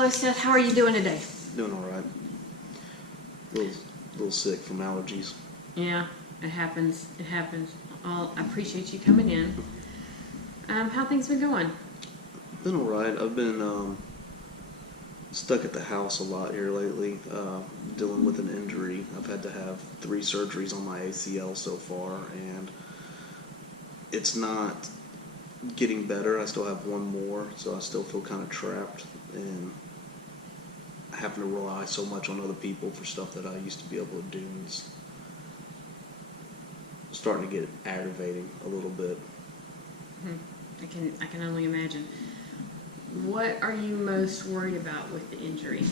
Hello, Seth. How are you doing today? Doing all right. Little sick from allergies. Yeah, it happens. It happens. I appreciate you coming in. How things been going? Been all right. I've been stuck at the house a lot here lately, dealing with an injury. I've had to have 3 surgeries on my ACL so far, and it's not getting better. I still have one more, so I still feel kind of trapped and having to rely so much on other people for stuff that I used to be able to do. It's starting to get aggravating a little bit. I can only imagine. What are you most worried about with the injury?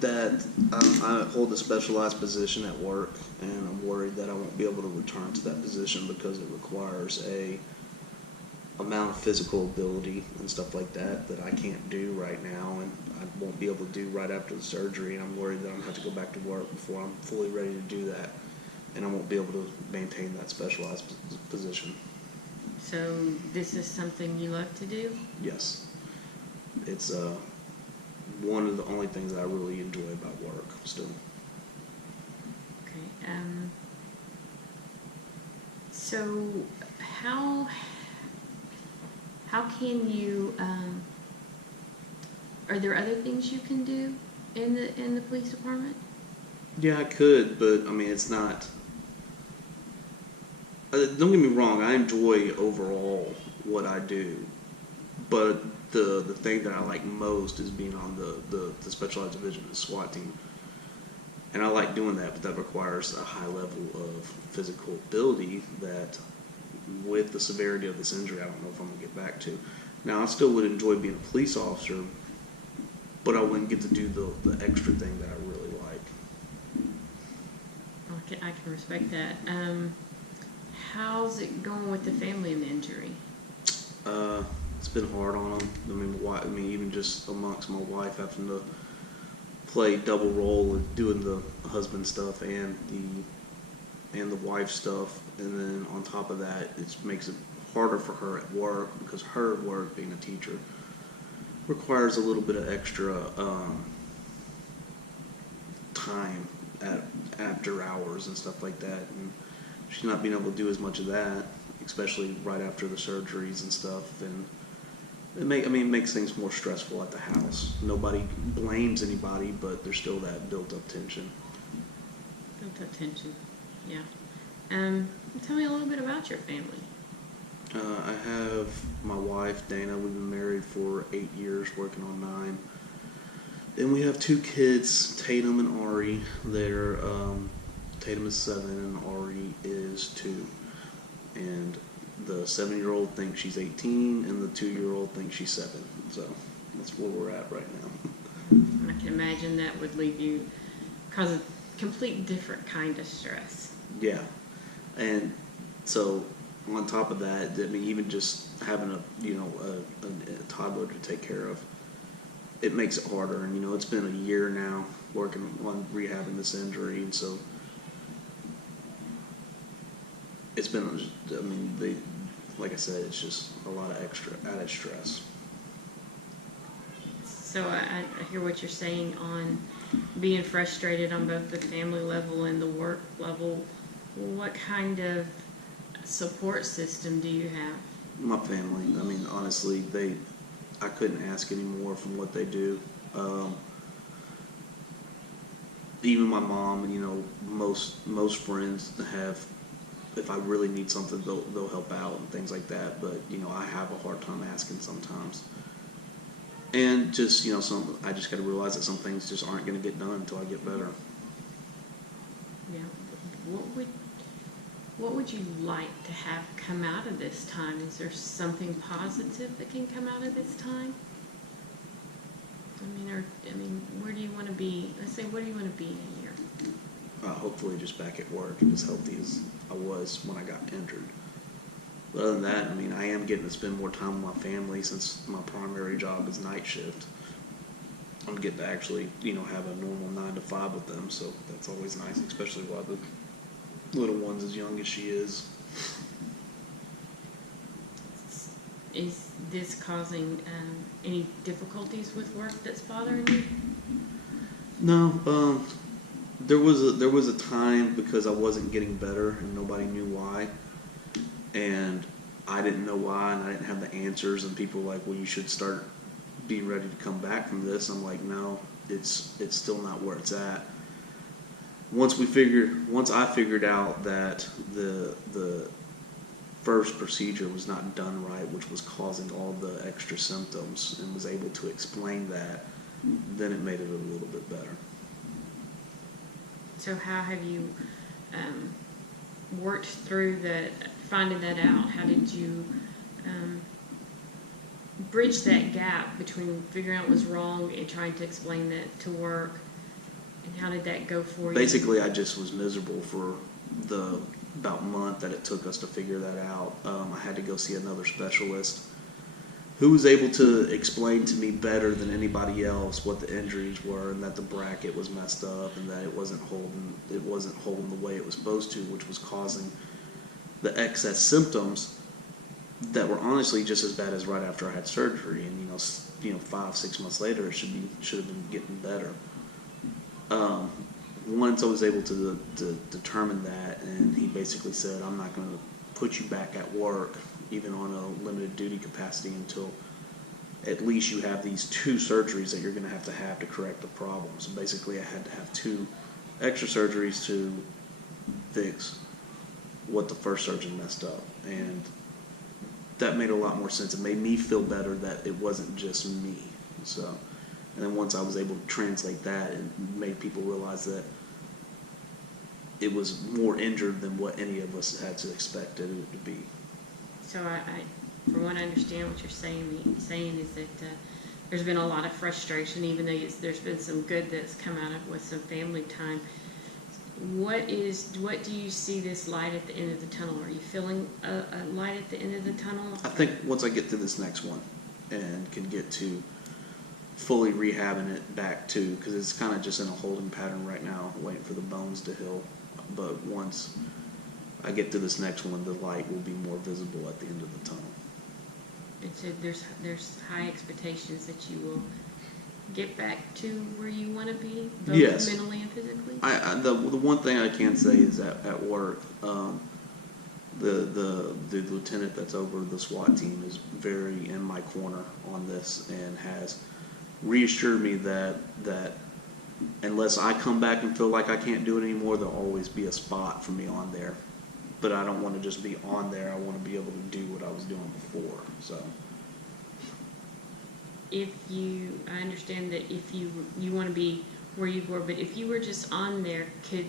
That I hold a specialized position at work, and I'm worried that I won't be able to return to that position because it requires a amount of physical ability and stuff like that I can't do right now, and I won't be able to do right after the surgery. And I'm worried that I'm going to have to go back to work before I'm fully ready to do that, and I won't be able to maintain that specialized position. So this is something you love to do? Yes. It's one of the only things that I really enjoy about work still. Okay. So how can you? Are there other things you can do in the police department? Yeah, I could, but I mean, it's not. Don't get me wrong, I enjoy overall what I do, but the thing that I like most is being on the specialized division of the SWAT team. And I like doing that, but that requires a high level of physical ability that, with the severity of this injury, I don't know if I'm going to get back to. Now, I still would enjoy being a police officer, but I wouldn't get to do the extra thing that I really like. I can respect that. How's it going with the family and the injury? It's been hard on them. I mean, even just amongst my wife, having to play double role of doing the husband stuff and the wife stuff, and then on top of that, it makes it harder for her at work because her work, being a teacher, requires a little bit of extra time after hours and stuff like that, and she's not being able to do as much of that, especially right after the surgeries and stuff, and it makes things more stressful at the house. Nobody blames anybody, but there's still that built-up tension. Built-up tension, yeah. Tell me a little bit about your family. I have my wife, Dana. We've been married for 8 years, working on 9. Then we have 2 kids, Tatum and Ari. Tatum is 7 and Ari is 2. And the 7-year-old thinks she's 18, and the 2-year-old thinks she's 7. So that's where we're at right now. I can imagine that would leave you, cause a complete different kind of stress. Yeah, and so on top of that, I mean, even just having a toddler to take care of, it makes it harder. And it's been a year now working on rehabbing this injury, and so it's been. I mean, like I said, it's just a lot of extra added stress. So I hear what you're saying on being frustrated on both the family level and the work level. What kind of support system do you have? My family. I mean, honestly, I couldn't ask any more from what they do. Even my mom, and most friends have. If I really need something, they'll help out and things like that. But I have a hard time asking sometimes. And just I just got to realize that some things just aren't going to get done until I get better. Yeah. What would you like to have come out of this time? Is there something positive that can come out of this time? I mean, where do you want to be? Let's say, where do you want to be in a year? Hopefully just back at work and as healthy as I was when I got injured. But other than that, I mean, I am getting to spend more time with my family since my primary job is night shift. I'm getting to actually, have a normal 9 to 5 with them, so that's always nice, especially while the little one's as young as she is. is this causing any difficulties with work that's bothering you? No, there was a time because I wasn't getting better and nobody knew why, and I didn't know why, and I didn't have the answers, and people were like, well, you should start being ready to come back from this. I'm like, no, it's still not where it's at. Once I figured out that the first procedure was not done right, which was causing all the extra symptoms, and was able to explain that, then it made it a little bit better. So how have you worked through finding that out? How did you bridge that gap between figuring out what was wrong and trying to explain that to work? And how did that go for you? Basically, I just was miserable for the about month that it took us to figure that out. I had to go see another specialist who was able to explain to me better than anybody else what the injuries were, and that the bracket was messed up, and that it wasn't holding the way it was supposed to, which was causing the excess symptoms that were honestly just as bad as right after I had surgery. And 5-6 months later, it should have been getting better. Once I was able to determine that, and he basically said, I'm not going to put you back at work, even on a limited duty capacity, until at least you have these 2 surgeries that you're going to have to correct the problem. So basically I had to have 2 extra surgeries to fix what the first surgeon messed up. And that made a lot more sense. It made me feel better that it wasn't just me. So, and then once I was able to translate that, it made people realize that it was more injured than what any of us had to expect it to be. So from what I understand, what you're saying is that there's been a lot of frustration, even though there's been some good that's come out of with some family time. What do you see this light at the end of the tunnel? Are you feeling a light at the end of the tunnel? I think once I get to this next one and can get to fully rehabbing it back to, because it's kind of just in a holding pattern right now, waiting for the bones to heal. But once I get to this next one, the light will be more visible at the end of the tunnel. And so there's high expectations that you will get back to where you want to be, both Yes. mentally and physically? The one thing I can say is that at work, the lieutenant that's over the SWAT team is very in my corner on this, and has reassured me that unless I come back and feel like I can't do it anymore, there'll always be a spot for me on there. But I don't want to just be on there. I want to be able to do what I was doing before. So, I understand that if you want to be where you were, but if you were just on there, could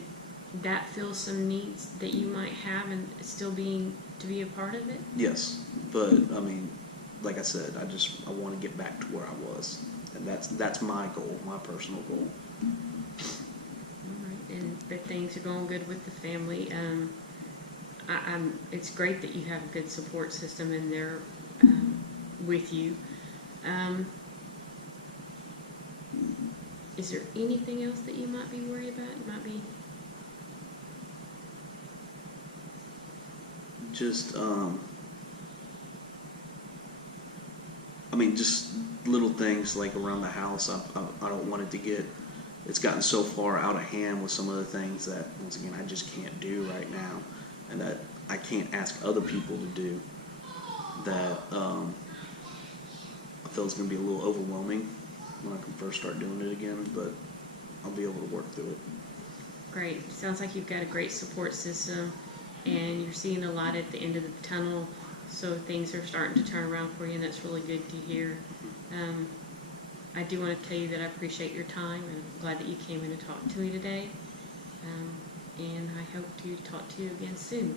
that fill some needs that you might have and still to be a part of it? yes. But I mean, like I said, I want to get back to where I was, and that's my goal, my personal goal. All right, and but things are going good with the family. It's great that you have a good support system in there with you. Is there anything else that you might be worried about? It might be Just I mean, just little things like around the house. I don't want it to get. It's gotten so far out of hand with some of the things that, once again, I just can't do right now, and that I can't ask other people to do. That I feel it's going to be a little overwhelming when I can first start doing it again, but I'll be able to work through it. great. Sounds like you've got a great support system, and you're seeing a light at the end of the tunnel. So things are starting to turn around for you, and that's really good to hear. I do want to tell you that I appreciate your time, and I'm glad that you came in and talked to me today. And I hope to talk to you again soon.